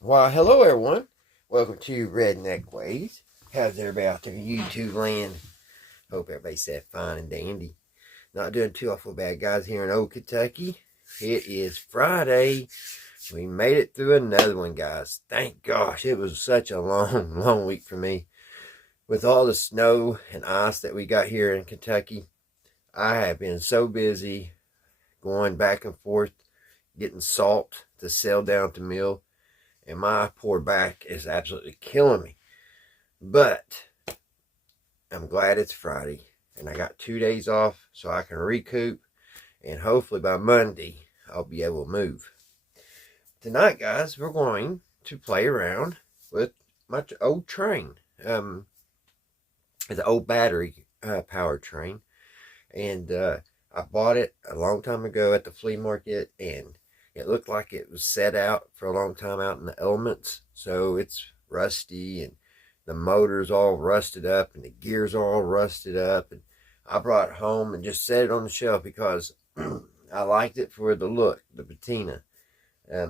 Well, hello everyone. Welcome to RedneckWays. How's everybody out there in YouTube land? Hope everybody's said fine and dandy. Not doing too awful bad, guys, here in old Kentucky. It is Friday. We made it through another one, guys. Thank gosh. It was such a long, long week for me. With all the snow and ice that we got here in Kentucky, I have been so busy going back and forth, getting salt to sell down to mill. And my poor back is absolutely killing me. But I'm glad it's Friday and I got 2 days off so I can recoup, and hopefully by Monday I'll be able to move. Tonight, guys, we're going to play around with my old train. It's an old battery powered train, and I bought it a long time ago at the flea market, and it looked like it was set out for a long time out in the elements, so it's rusty and the motor's all rusted up and the gears are all rusted up. And I brought it home and just set it on the shelf because I liked it for the look, the patina. I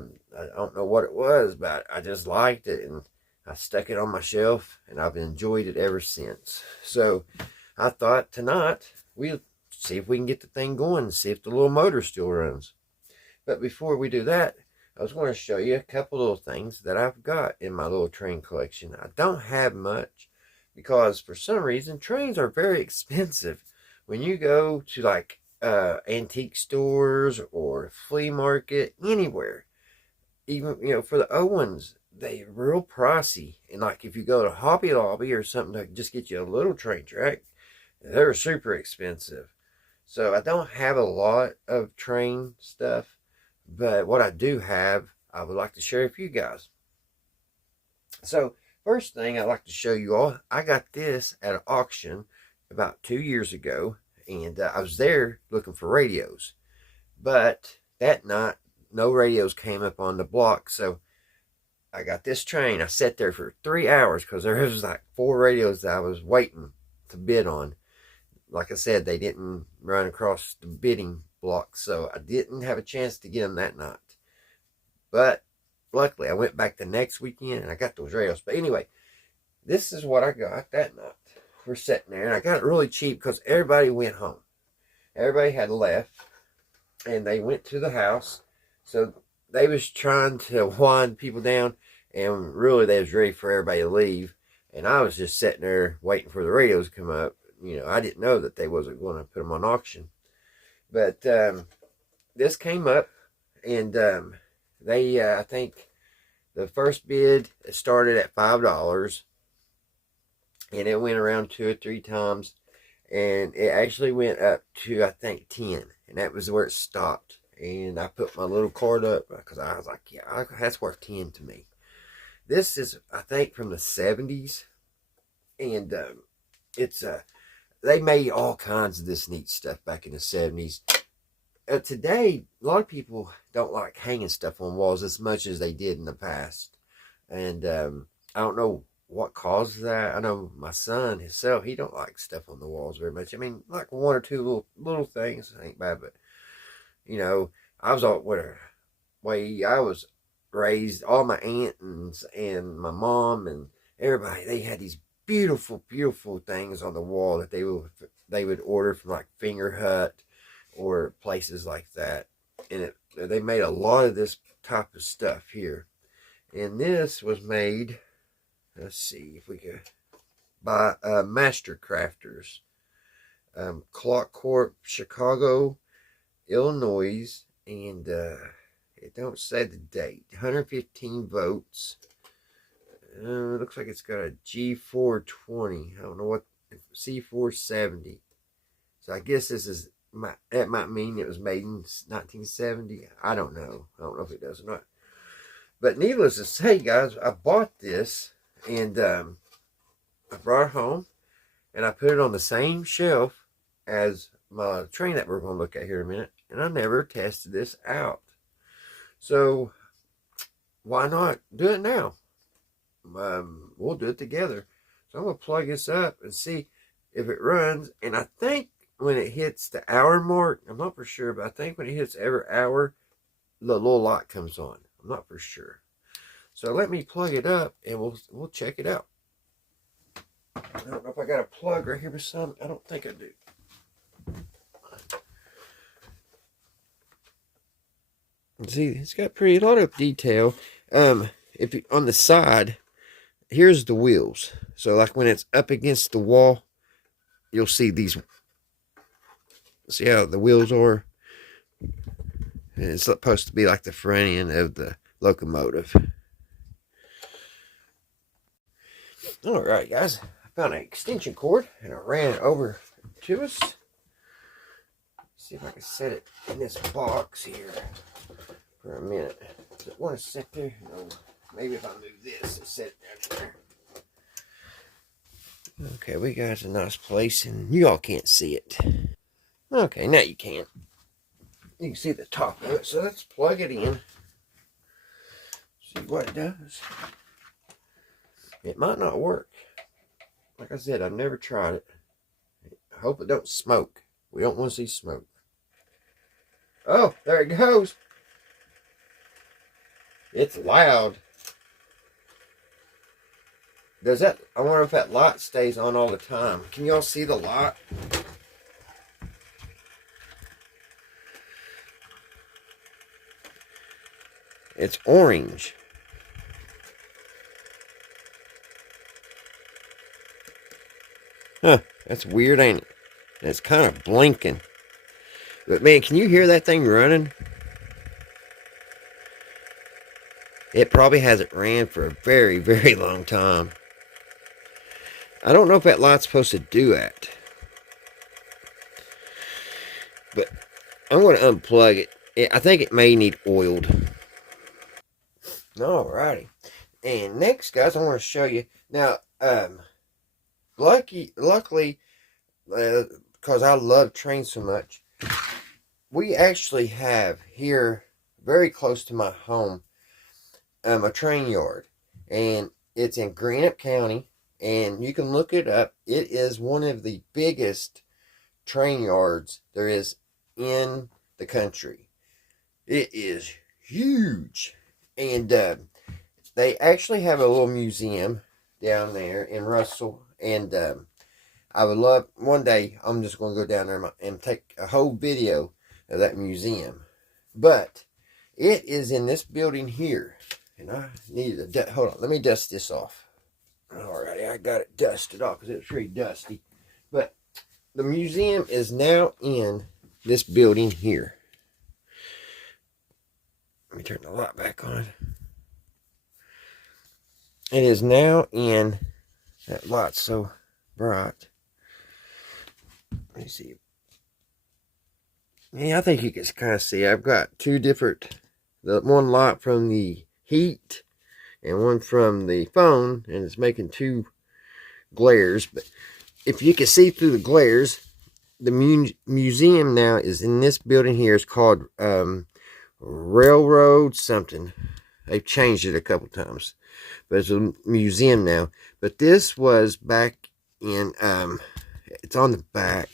don't know what it was, but I just liked it, and I stuck it on my shelf, and I've enjoyed it ever since. So I thought tonight we'll see if we can get the thing going and see if the little motor still runs. But before we do that, I was going to show you a couple little things that I've got in my little train collection. I don't have much because for some reason trains are very expensive. When you go to like antique stores or flea market, anywhere, even for the old ones, they're real pricey. And like if you go to Hobby Lobby or something to just get you a little train track, they're super expensive. So I don't have a lot of train stuff. But what I do have, I would like to share with you guys. So first thing I'd like to show you all, I got this at an auction about 2 years ago. And I was there looking for radios. But that night, no radios came up on the block. So I got this train. I sat there for 3 hours because there was like 4 radios that I was waiting to bid on. Like I said, they didn't run across the bidding block, so I didn't have a chance to get them that night. But luckily, I went back the next weekend and I got those radios. But anyway, this is what I got that night. We're sitting there, and I got it really cheap because everybody went home. Everybody had left, and they went to the house. So they was trying to wind people down, and really they was ready for everybody to leave. And I was just sitting there waiting for the radios to come up. I didn't know that they wasn't going to put them on auction. But this came up, and they, I think the first bid started at $5, and it went around 2 or 3 times, and it actually went up to, I think, 10, and that was where it stopped. And I put my little card up because I was like, yeah, that's worth 10 to me. This is, I think, from the 70s, and it's they made all kinds of this neat stuff back in the 70s. Today, a lot of people don't like hanging stuff on walls as much as they did in the past. And I don't know what caused that. I know my son himself, he don't like stuff on the walls very much. I mean, like 1 or 2 little things ain't bad, but I was all way I was raised. All my aunts and my mom and everybody, they had these beautiful, beautiful things on the wall that they would order from like Finger Hut or places like that. And they made a lot of this type of stuff here. And this was made, let's see if we could, by Master Crafters, Clock Corp, Chicago, Illinois, and it don't say the date. 115 votes. Looks like it's got a G420. I don't know what, C470. So I guess that might mean it was made in 1970. I don't know. I don't know if it does or not. But needless to say, guys, I bought this, and I brought it home, and I put it on the same shelf as my train that we're going to look at here in a minute, and I never tested this out. So why not do it now? We'll do it together. So I'm going to plug this up and see if it runs. And I think when it hits the hour mark, I'm not for sure, but I think when it hits every hour, the little light comes on. I'm not for sure. So let me plug it up and we'll check it out. I don't know if I got a plug right here beside me. I don't think I do. See, it's got a lot of detail. If you, on the side, here's the wheels. So like when it's up against the wall, you'll see these. See how the wheels are? And it's supposed to be like the front end of the locomotive. All right, guys. I found an extension cord and I ran it over to us. See if I can set it in this box here for a minute. Does it want to sit there? No. Maybe if I move this, it's set down there. Okay, we got a nice place, and you all can't see it. Okay, now you can. You can see the top of it, so let's plug it in. See what it does. It might not work. Like I said, I've never tried it. I hope it don't smoke. We don't want to see smoke. Oh, there it goes. It's loud. Does that, I wonder if that light stays on all the time. Can y'all see the light? It's orange. Huh, that's weird, ain't it? And it's kind of blinking. But man, can you hear that thing running? It probably hasn't ran for a very, very long time. I don't know if that light's supposed to do that. But I'm going to unplug it. I think it may need oiled. Alrighty. And next, guys, I want to show you. Now, luckily, because I love trains so much, we actually have here, very close to my home, a train yard. And it's in Greenup County. And you can look it up. It is one of the biggest train yards there is in the country. It is huge. And they actually have a little museum down there in Russell. And I would love, one day, I'm just going to go down there and take a whole video of that museum. But it is in this building here. And I need to, hold on, let me dust this off. Alrighty, I got it dusted off because it was pretty dusty. But the museum is now in this building here. Let me turn the light back on. It is now in, that light's so bright. Let me see. Yeah, I think you can kind of see. I've got two different, the one light from the heat and one from the phone, and it's making two glares. But if you can see through the glares, the museum now is in this building here. It's called Railroad something. They've changed it a couple times, but it's a museum now. But this was back in, it's on the back.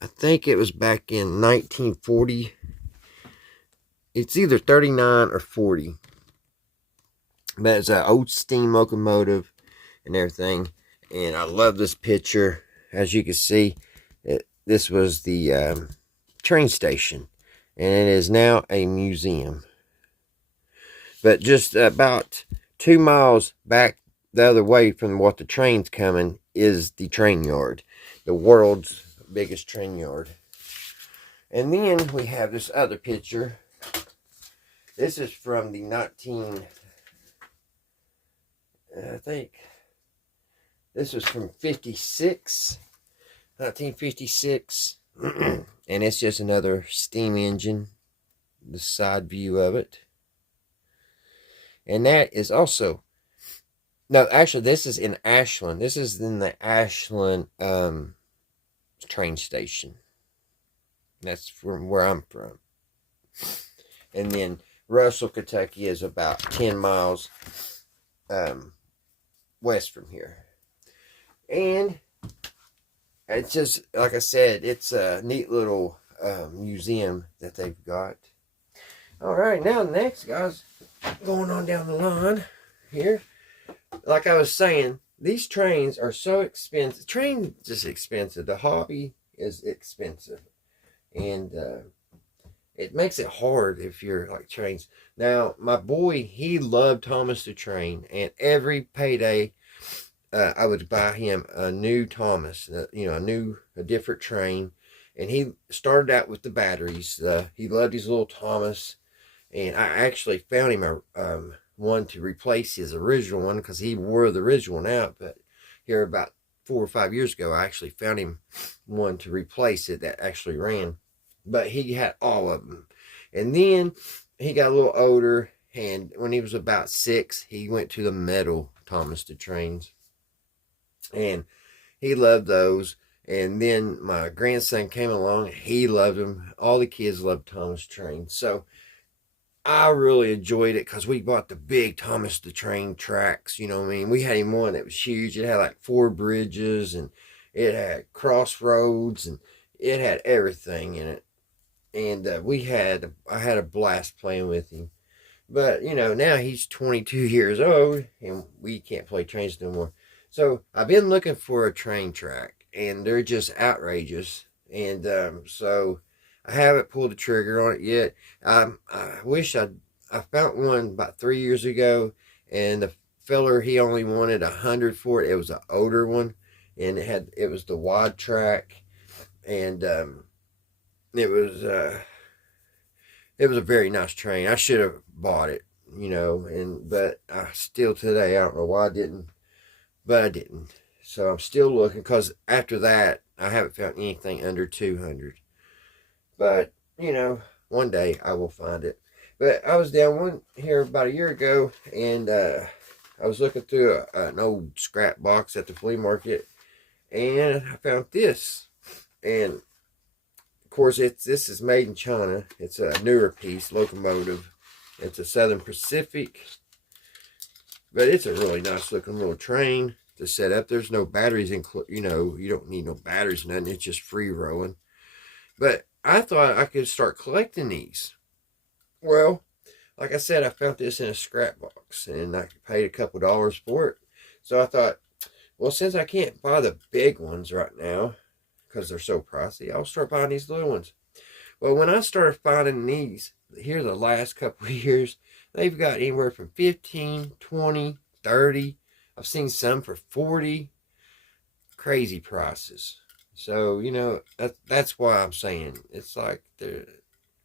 I think it was back in 1940. It's either 39 or 40. But it's an old steam locomotive and everything. And I love this picture. As you can see, this was the train station. And it is now a museum. But just about 2 miles back the other way from what the train's coming is the train yard. The world's biggest train yard. And then we have this other picture. This is from the I think this was from 1956. And it's just another steam engine, the side view of it. And that is also, no, actually this is in Ashland. This is in the Ashland train station. That's from where I'm from. And then Russell, Kentucky is about 10 miles west from here. And it's just, like I said, it's a neat little museum that they've got. Alright, now next, guys, going on down the line here. Like I was saying, these trains are so expensive. Train just expensive. The hobby is expensive. And it makes it hard if you're like trains. Now, my boy, he loved Thomas the Train. And every payday, I would buy him a new Thomas. A different train. And he started out with the batteries. He loved his little Thomas. And I actually found him one to replace his original one because he wore the original one out. But here about 4 or 5 years ago, I actually found him one to replace it that actually ran. But he had all of them. And then he got a little older. And when he was about 6, he went to the metal Thomas the Trains. And he loved those. And then my grandson came along. He loved them. All the kids loved Thomas Train. So I really enjoyed it because we bought the big Thomas the Train tracks. You know what I mean? We had him one that was huge. It had like 4 bridges and it had crossroads and it had everything in it. And I had a blast playing with him. But, now he's 22 years old and we can't play trains no more. So I've been looking for a train track and they're just outrageous. And so I haven't pulled the trigger on it yet. I wish I found one about 3 years ago, and the feller, he only wanted $100 for it. It was an older one, and it was the wide track, and it was a very nice train. I should have bought it, but still today I don't know why I didn't, but I didn't. So I'm still looking because after that I haven't found anything under 200. But, one day I will find it. But I was down one here about a year ago, and I was looking through an old scrap box at the flea market, and I found this. And, of course, this is made in China. It's a newer piece, locomotive. It's a Southern Pacific. But it's a really nice looking little train to set up. There's no batteries included. You don't need no batteries or nothing. It's just free rolling. But I thought I could start collecting these. Well, like I said, I found this in a scrap box and I paid a couple dollars for it. So I thought, well, since I can't buy the big ones right now because they're so pricey, I'll start buying these little ones. Well, when I started finding these, here the last couple of years, they've got anywhere from 15, 20, 30. I've seen some for 40. Crazy prices. So, that's why I'm saying it's like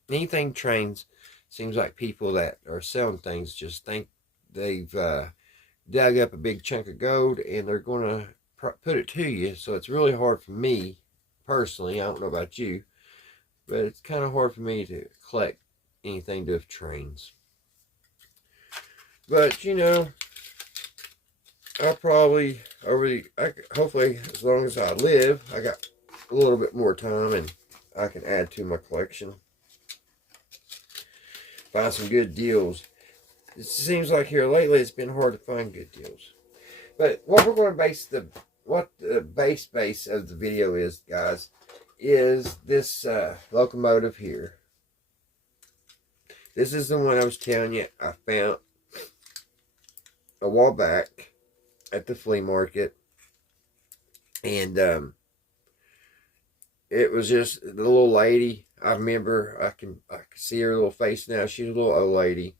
anything trains, seems like people that are selling things just think they've dug up a big chunk of gold and they're going to put it to you. So it's really hard for me personally. I don't know about you, but it's kind of hard for me to collect anything to do with trains. But, I'll probably, hopefully, as long as I live, I got a little bit more time and I can add to my collection. Find some good deals. It seems like here lately it's been hard to find good deals. But what we're going to base the base of the video is, guys, is this locomotive here. This is the one I was telling you I found a while back at the flea market, and it was just the little lady. I remember I can see her little face now. She's a little old lady,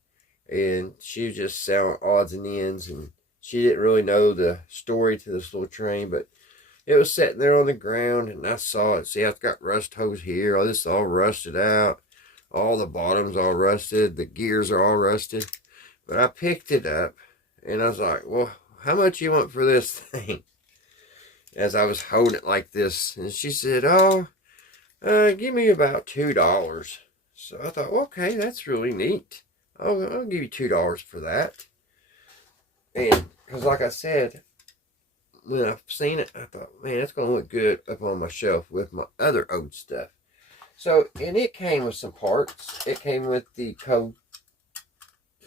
and she was just selling odds and ends, and she didn't really know the story to this little train, but it was sitting there on the ground, and I saw it. See, it's got rust holes here. Oh, this is all rusted out. All the bottoms all rusted. The gears are all rusted. But I picked it up, and I was like, well, how much you want for this thing? As I was holding it like this. And she said, oh, give me about $2. So I thought, okay, that's really neat. I'll give you $2 for that. And, because like I said, when I've seen it, I thought, man, it's going to look good up on my shelf with my other old stuff. So, and it came with some parts. It came with the code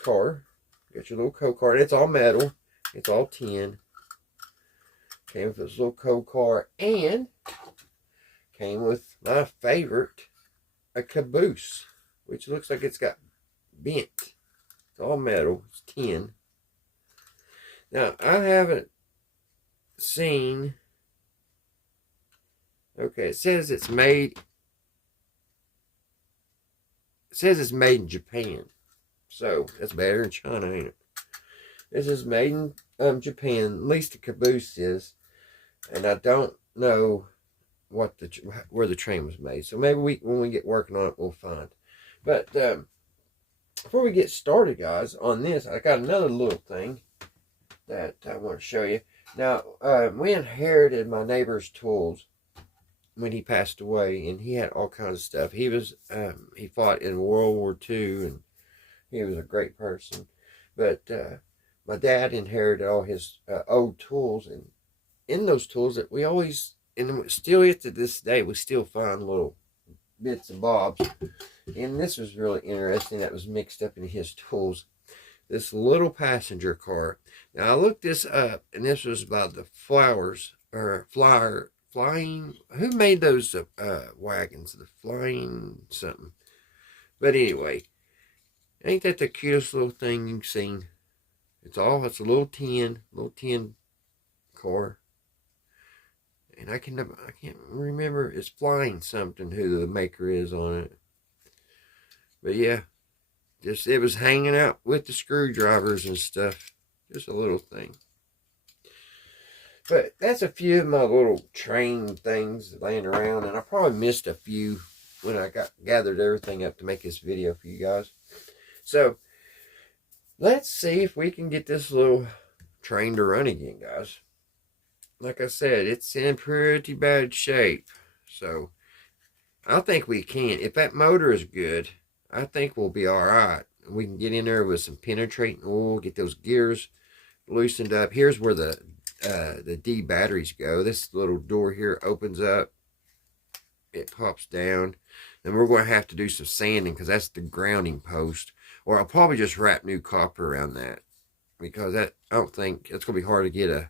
car. Got your little code card. It's all metal. It's all tin. Came with this little code car. And came with my favorite, a caboose. Which looks like it's got bent. It's all metal. It's tin. Now, I haven't seen... Okay, it says it's made... It says it's made in Japan. So, that's better than China, ain't it? This is made in Japan. At least the caboose is. And I don't know what where the train was made. So maybe when we get working on it, we'll find. But before we get started, guys, on this, I got another little thing that I want to show you. Now, we inherited my neighbor's tools when he passed away, and he had all kinds of stuff. He was he fought in World War II, and he was a great person. But my dad inherited all his old tools, and in those tools that we always, and still to this day, we still find little bits and bobs. And this was really interesting. That was mixed up in his tools. This little passenger car. Now I looked this up, and this was about the flying. Who made those wagons? The flying something. But anyway, ain't that the cutest little thing you've seen? It's a little tin car. And I can't remember. It's flying something who the maker is on it. But yeah, it was hanging out with the screwdrivers and stuff. Just a little thing. But that's a few of my little train things laying around, and I probably missed a few when I gathered everything up to make this video for you guys. So let's see if we can get this little train to run again, guys. Like I said, it's in pretty bad shape. So I think we can. If that motor is good, I think we'll be all right. We can get in there with some penetrating oil, get those gears loosened up. Here's where the D batteries go. This little door here opens up. It pops down. And we're going to have to do some sanding because that's the grounding post. Or I'll probably just wrap new copper around that. Because I don't think it's going to be hard to get a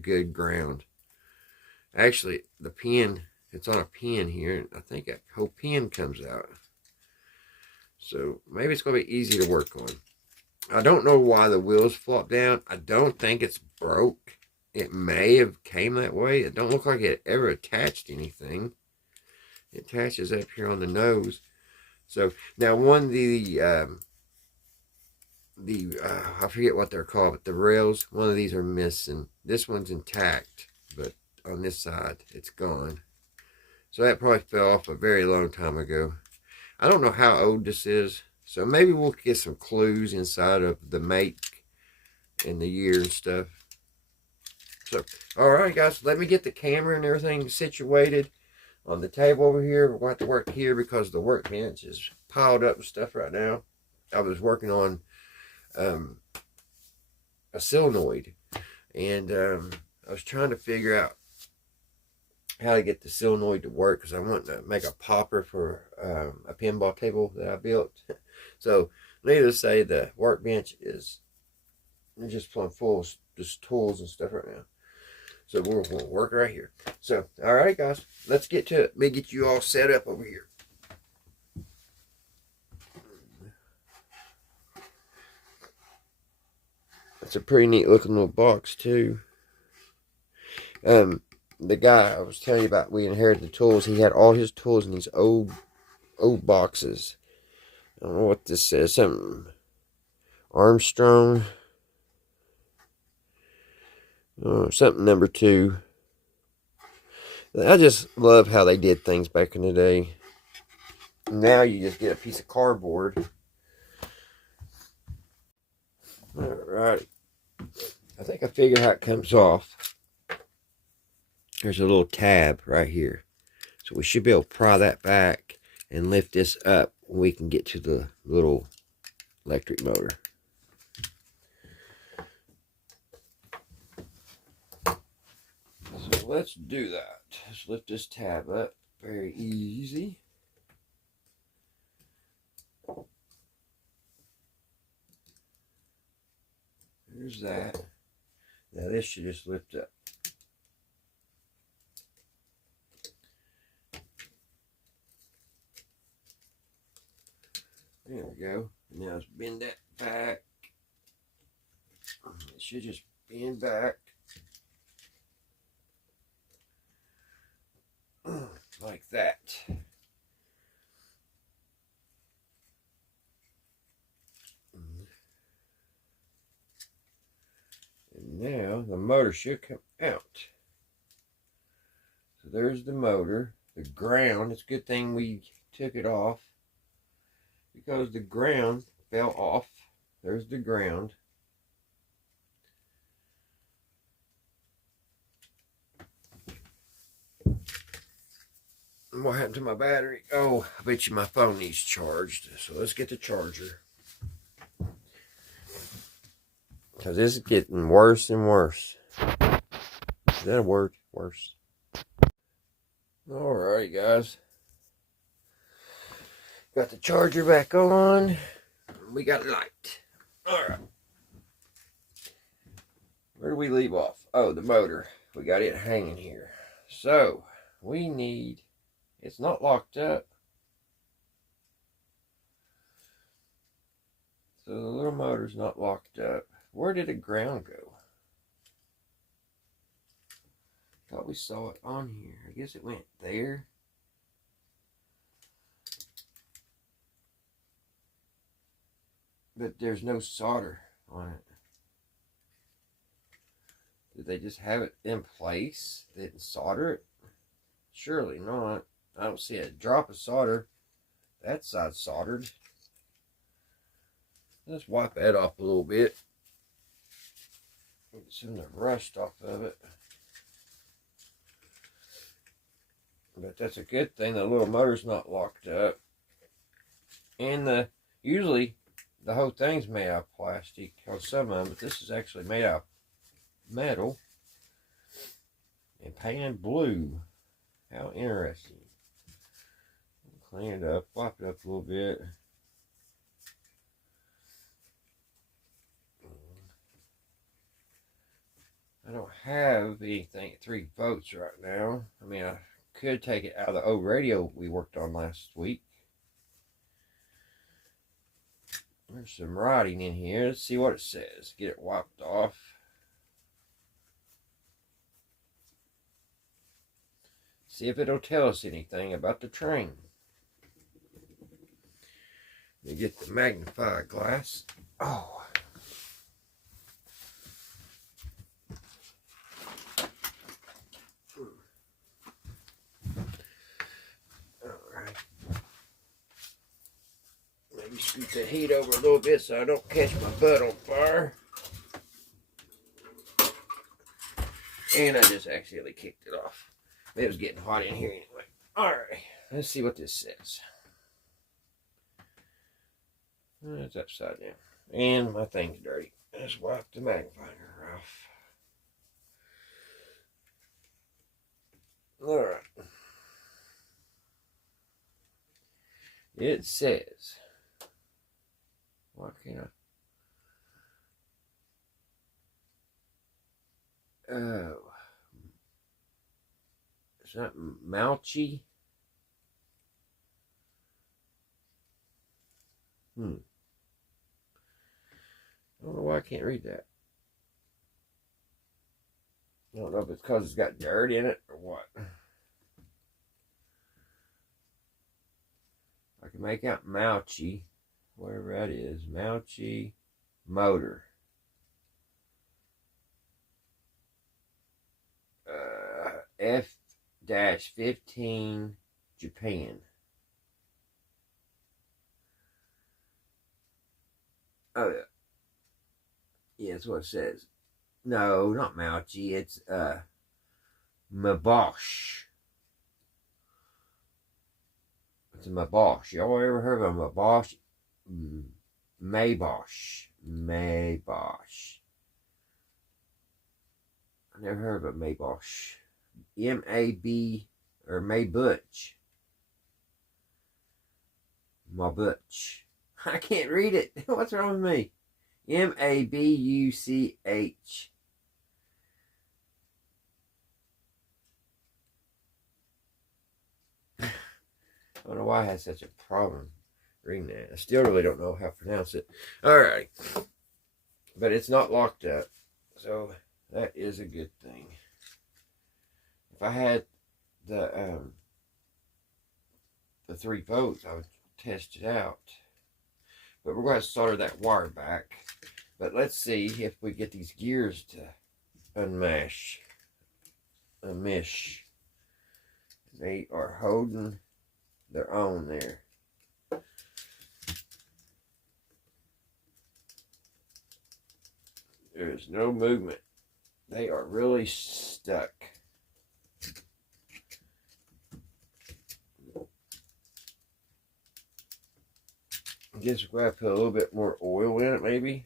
good ground. Actually, the pin, it's on a pin here, and I think a whole pin comes out. So maybe it's going to be easy to work on. I don't know why the wheels flop down. I don't think it's broke. It may have came that way. It don't look like it ever attached anything. It attaches up here on the nose. So now one of the I forget what they're called, but the rails, one of these are missing. This one's intact, but on this side, it's gone. So that probably fell off a very long time ago. I don't know how old this is, so maybe we'll get some clues inside of the make and the year and stuff. So, alright guys, let me get the camera and everything situated on the table over here. We're going to have to work here because the workbench is piled up with stuff right now. I was working on a solenoid, and I was trying to figure out how to get the solenoid to work because I want to make a popper for a pinball table that I built. So needless to say, the workbench is just plumb full of just tools and stuff right now. So we're going to work right here. So alright guys, let's get to it. Let me get you all set up over here. It's a pretty neat looking little box too. The guy I was telling you about, we inherited the tools. He had all his tools in these old boxes. I don't know what this says. Something Armstrong. Something number 2. I just love how they did things back in the day. Now you just get a piece of cardboard. Alright. I think I figured how it comes off. There's a little tab right here. So we should be able to pry that back and lift this up. We can get to the little electric motor. So let's do that. Let's lift this tab up. Very easy. There's that. Now this should just lift up. There we go. Now let's bend that back. It should just bend back. Like that. And now the motor should come out. So there's the motor. The ground, it's a good thing we took it off because the ground fell off. There's the ground. What happened to my battery? Oh, I bet you my phone needs charged. So let's get the charger. Because this is getting worse and worse. Is that a word? Worse. Alright, guys. Got the charger back on. We got light. Alright. Where do we leave off? Oh, the motor. We got it hanging here. So, we need... It's not locked up. So the little motor's not locked up. Where did the ground go? Thought we saw it on here. I guess it went there. But there's no solder on it. Did they just have it in place? They didn't solder it? Surely not. I don't see a drop of solder. That side's soldered. Let's wipe that off a little bit. Get some of the rust off of it. But that's a good thing. The little motor's not locked up. And usually the whole thing's made out of plastic on some of them, but this is actually made out of metal and painted blue. How interesting. Clean it up, wipe it up a little bit. I don't have anything at 3 volts right now. I mean, I could take it out of the old radio we worked on last week. There's some writing in here. Let's see what it says. Get it wiped off. See if it'll tell us anything about the train. Let me get the magnifying glass. Oh. Alright. Maybe scoot the heat over a little bit so I don't catch my butt on fire. And I just accidentally kicked it off. It was getting hot in here anyway. Alright, let's see what this says. It's upside down. And my thing's dirty. Let's wipe the magnifier off. Alright. It says, why can't I? Oh. It's not Mouchy. I don't know why I can't read that. I don't know if it's because it's got dirt in it or what. I can make out Mouchy, whatever that is. Mouchy motor. F-15 Japan. Oh, yeah. Yeah, that's what it says. No, not Mouchy. It's Mabosh. It's a Mabosh. Y'all ever heard of a Mabosh? Mabosh. Mabosh. I never heard of a Mabosh. M-A-B or Maybutch. Maybutch. I can't read it. What's wrong with me? M-A-B-U-C-H. I don't know why I had such a problem RedneckWays. I still really don't know how to pronounce it. Alright. But it's not locked up. So that is a good thing. If I had the 3 volts, I would test it out. But we're going to solder that wire back. But let's see if we get these gears to unmesh. They are holding their own there. There is no movement. They are really stuck. I guess we're going to put a little bit more oil in it, maybe.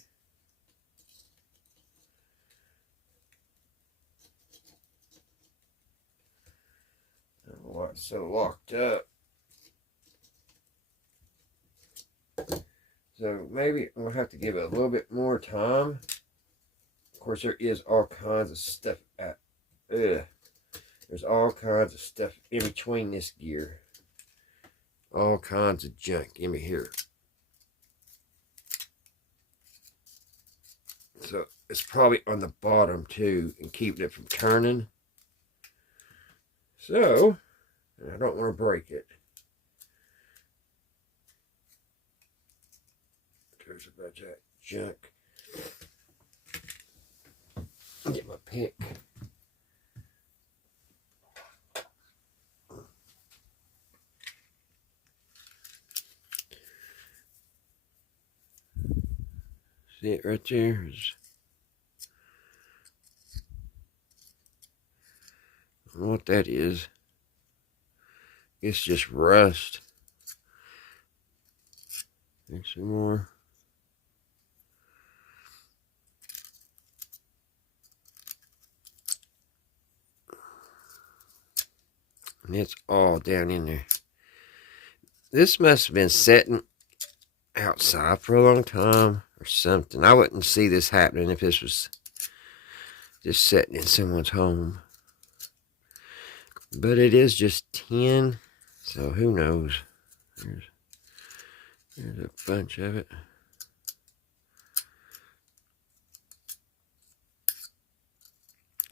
It's so locked up. So maybe I'm going to have to give it a little bit more time. Of course, there is all kinds of stuff there's all kinds of stuff in between this gear. All kinds of junk in here. So it's probably on the bottom too and keeping it from turning. So I don't want to break it. There's a bunch of junk. Get my pick. See it right there? I don't know what that is. It's just rust. There's some more. And it's all down in there. This must have been sitting outside for a long time or something. I wouldn't see this happening if this was just sitting in someone's home. But it is just tin, so who knows. There's a bunch of it.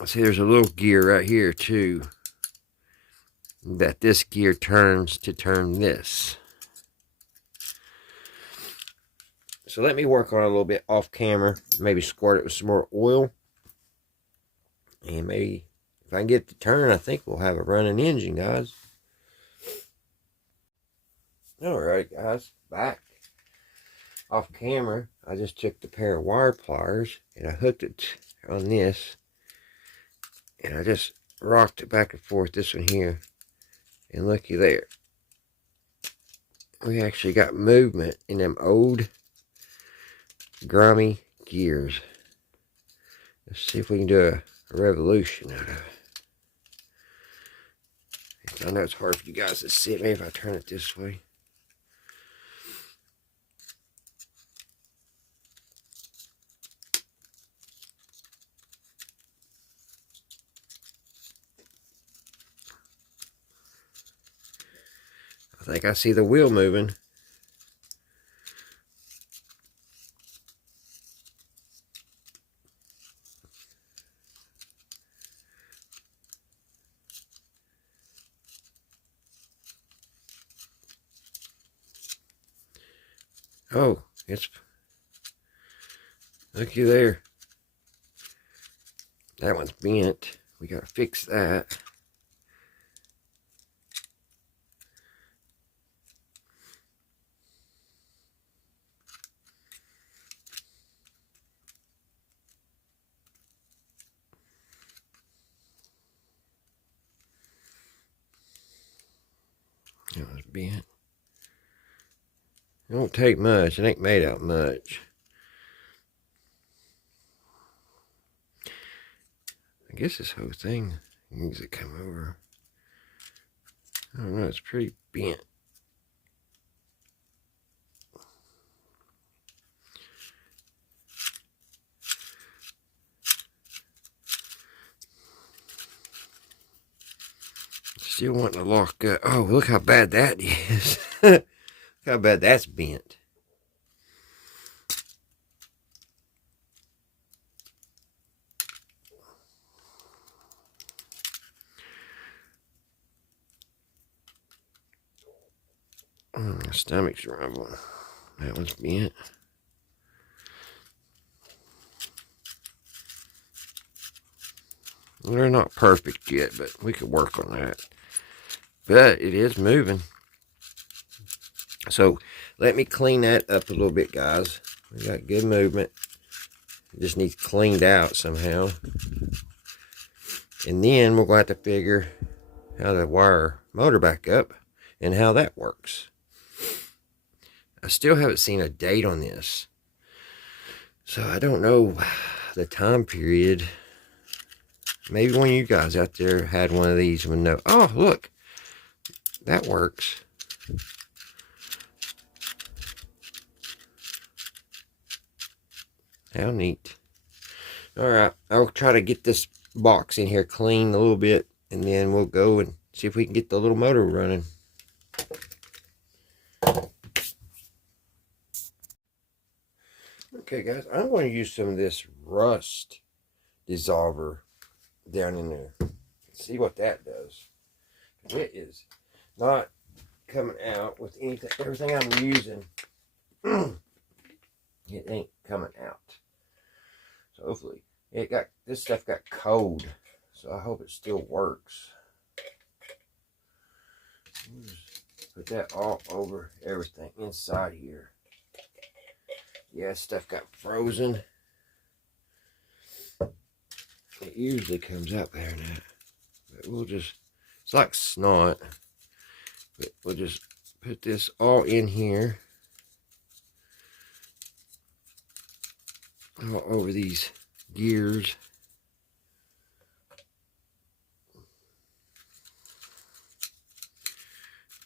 See, there's a little gear right here too, that this gear turns to turn this. So let me work on it a little bit off camera. Maybe squirt it with some more oil. And maybe if I can get it to turn, I think we'll have a running engine, guys. Alright, guys. Back off camera. I just took the pair of wire pliers and I hooked it on this. And I just rocked it back and forth, this one here. And looky there. We actually got movement in them old grimy gears. Let's see if we can do a revolution out of it. I know it's hard for you guys to see it. Maybe if I turn it this way. I think I see the wheel moving. Oh, it's, looky there. That one's bent. We gotta fix that. That was bent. It won't take much. It ain't made out much. I guess this whole thing needs to come over. I don't know. It's pretty bent. Still wanting to lock up. Oh, look how bad that is. how bad that's bent. My stomach's rumbling. That one's bent. They're not perfect yet, but we could work on that. But it is moving. So let me clean that up a little bit, guys. We got good movement. It just needs cleaned out somehow. And then we're going to have to figure how to wire motor back up and how that works. I still haven't seen a date on this. So I don't know the time period. Maybe one of you guys out there had one of these and would know. Oh, look. That works. How neat. Alright, I'll try to get this box in here clean a little bit, and then we'll go and see if we can get the little motor running. Okay, guys, I'm going to use some of this rust dissolver down in there. See what that does. It is not coming out with anything. Everything I'm using, it ain't coming out. So hopefully, this stuff got cold. So I hope it still works. Just put that all over everything inside here. Yeah, stuff got frozen. It usually comes out better than that. But we'll just, it's like snot. But we'll just put this all in here. All over these gears.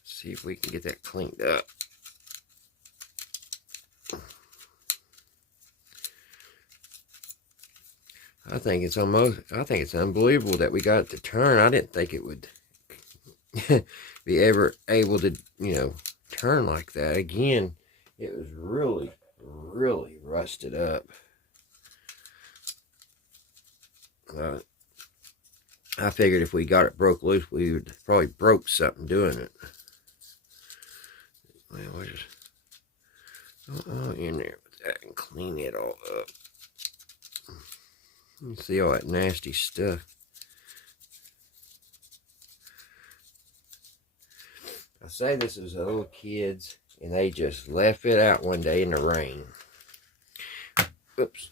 See if we can get that cleaned up. I think it's unbelievable that we got it to turn. I didn't think it would be ever able to, turn like that. Again, it was really, really rusted up. I figured if we got it broke loose, we would probably broke something doing it. Well, we'll just go all in there with that and clean it all up. You see all that nasty stuff. I say this was a little kids, and they just left it out one day in the rain. Oops.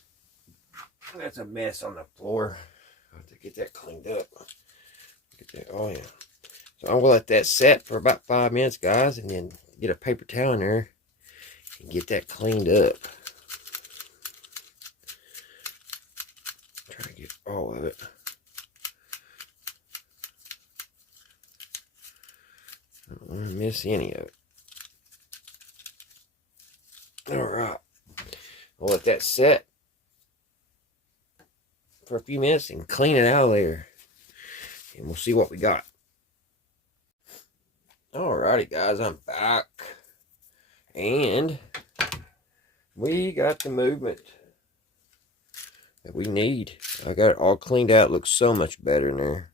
That's a mess on the floor. I have to get that cleaned up. Get that, oh yeah. So I'm going to let that set for about 5 minutes, guys, and then get a paper towel in there and get that cleaned up. Try to get all of it. I don't want to miss any of it. Alright. I'll let that set for a few minutes and clean it out of there. And we'll see what we got. Alrighty, guys, I'm back. And we got the movement that we need. I got it all cleaned out. It looks so much better in there.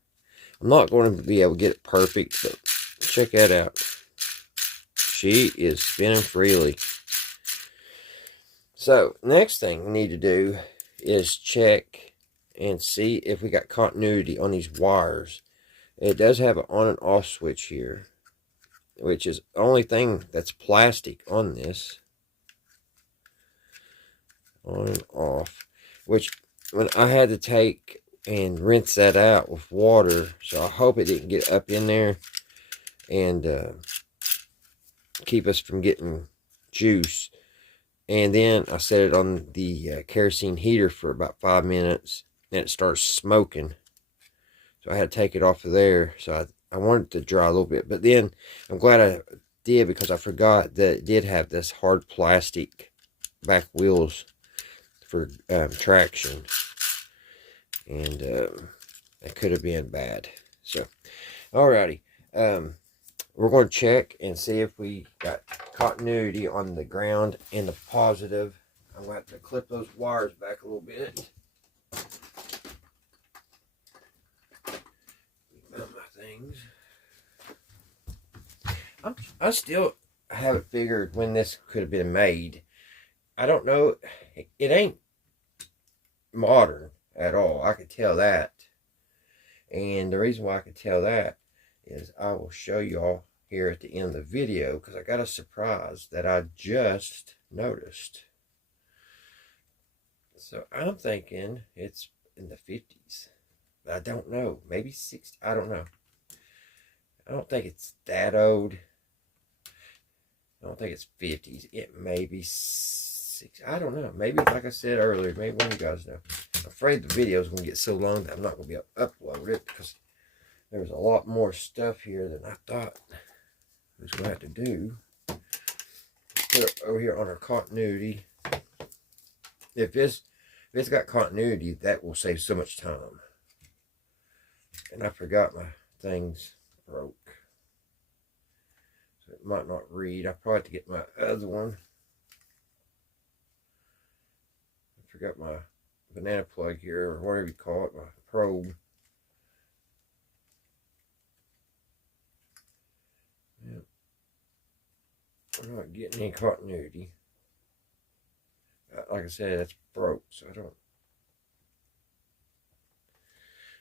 I'm not going to be able to get it perfect, but check that out. She is spinning freely. So, next thing we need to do is check and see if we got continuity on these wires. It does have an on and off switch here, which is the only thing that's plastic on this. On and off. Which, when I had to take and rinse that out with water, so I hope it didn't get up in there and keep us from getting juice. And then I set it on the kerosene heater for about 5 minutes, and it starts smoking. So I had to take it off of there. So I wanted it to dry a little bit. But then I'm glad I did, because I forgot that it did have this hard plastic back wheels for traction. And that could have been bad. So, alrighty. we're going to check and see if we got continuity on the ground and the positive. I'm going to have to clip those wires back a little bit. Mount my things. I still haven't figured when this could have been made. I don't know. It ain't modern at all. I could tell that. And the reason why I could tell that is I will show y'all here at the end of the video, because I got a surprise that I just noticed. So I'm thinking it's in the 50s. But I don't know. Maybe 60. I don't know. I don't think it's that old. I don't think it's 50s. It may be 60. I don't know. Maybe, like I said earlier, maybe one of you guys know. I'm afraid the video is going to get so long that I'm not going to be able to upload it, because there's a lot more stuff here than I thought I was going to have to do. Put it over here on our continuity. If it's got continuity, that will save so much time. And I forgot my things broke. So it might not read. I probably have to get my other one. I forgot my banana plug here, or whatever you call it, my probe. Yeah. I'm not getting any continuity. Like I said, that's broke, so I don't.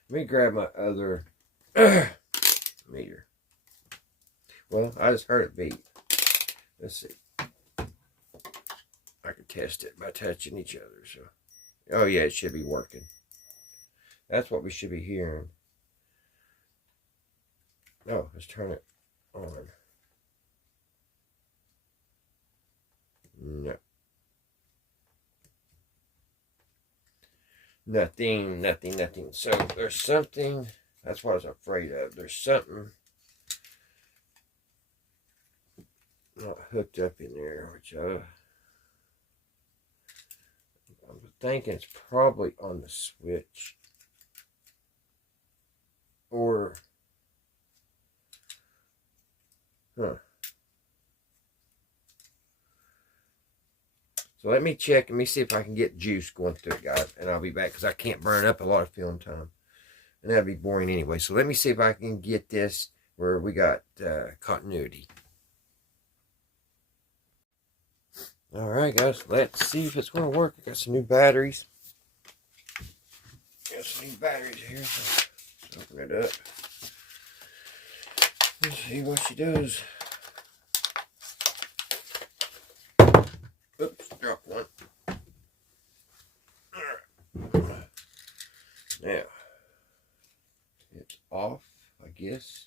Let me grab my other meter. Well, I just heard it beep. Let's see. I can test it by touching each other. So, oh yeah, it should be working. That's what we should be hearing. Oh, let's turn it on. No. Nothing. So there's something, that's what I was afraid of. There's something not hooked up in there, which I'm thinking it's probably on the switch. Or, So let me check. Let me see if I can get juice going through it, guys. And I'll be back, because I can't burn up a lot of film time. And that'd be boring anyway. So let me see if I can get this where we got continuity. Alright, guys. Let's see if it's going to work. I got some new batteries. Got some new batteries here. So let's open it up. Let's see what she does. Oops, dropped one. Alright. Now, it's off, I guess.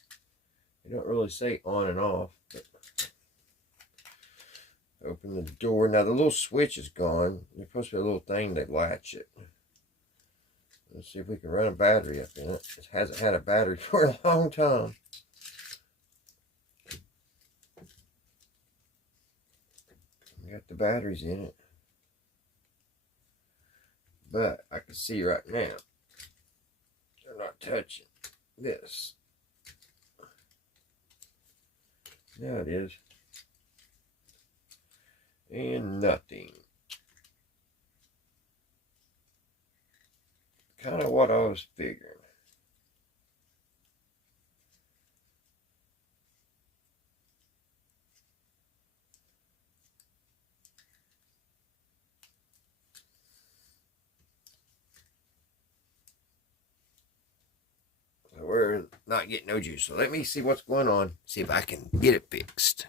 They don't really say on and off, but open the door. Now, the little switch is gone. There's supposed to be a little thing that latch it. Let's see if we can run a battery up in it. It hasn't had a battery for a long time. Got the batteries in it, but I can see right now they're not touching this. Now it is, and nothing. Kind of what I was figuring. We're not getting no juice. So let me see what's going on. See if I can get it fixed.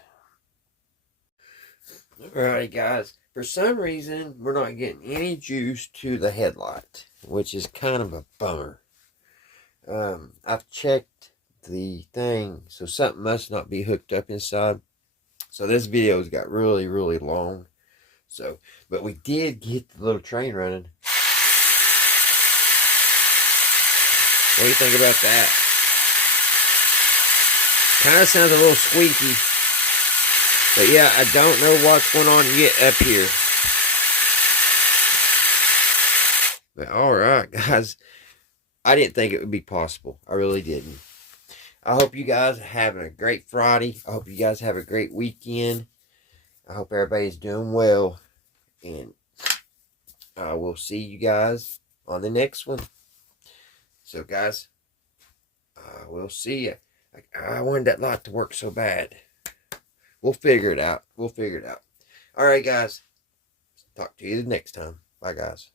Alright, guys. For some reason, we're not getting any juice to the headlight, which is kind of a bummer. I've checked the thing, so something must not be hooked up inside. So this video's got really, really long. So, but we did get the little train running. What do you think about that? Kind of sounds a little squeaky. But yeah, I don't know what's going on yet up here. But alright, guys. I didn't think it would be possible. I really didn't. I hope you guys are having a great Friday. I hope you guys have a great weekend. I hope everybody's doing well. And I will see you guys on the next one. So, guys, we'll see you. I wanted that lot to work so bad. We'll figure it out. We'll figure it out. All right, guys. Talk to you the next time. Bye, guys.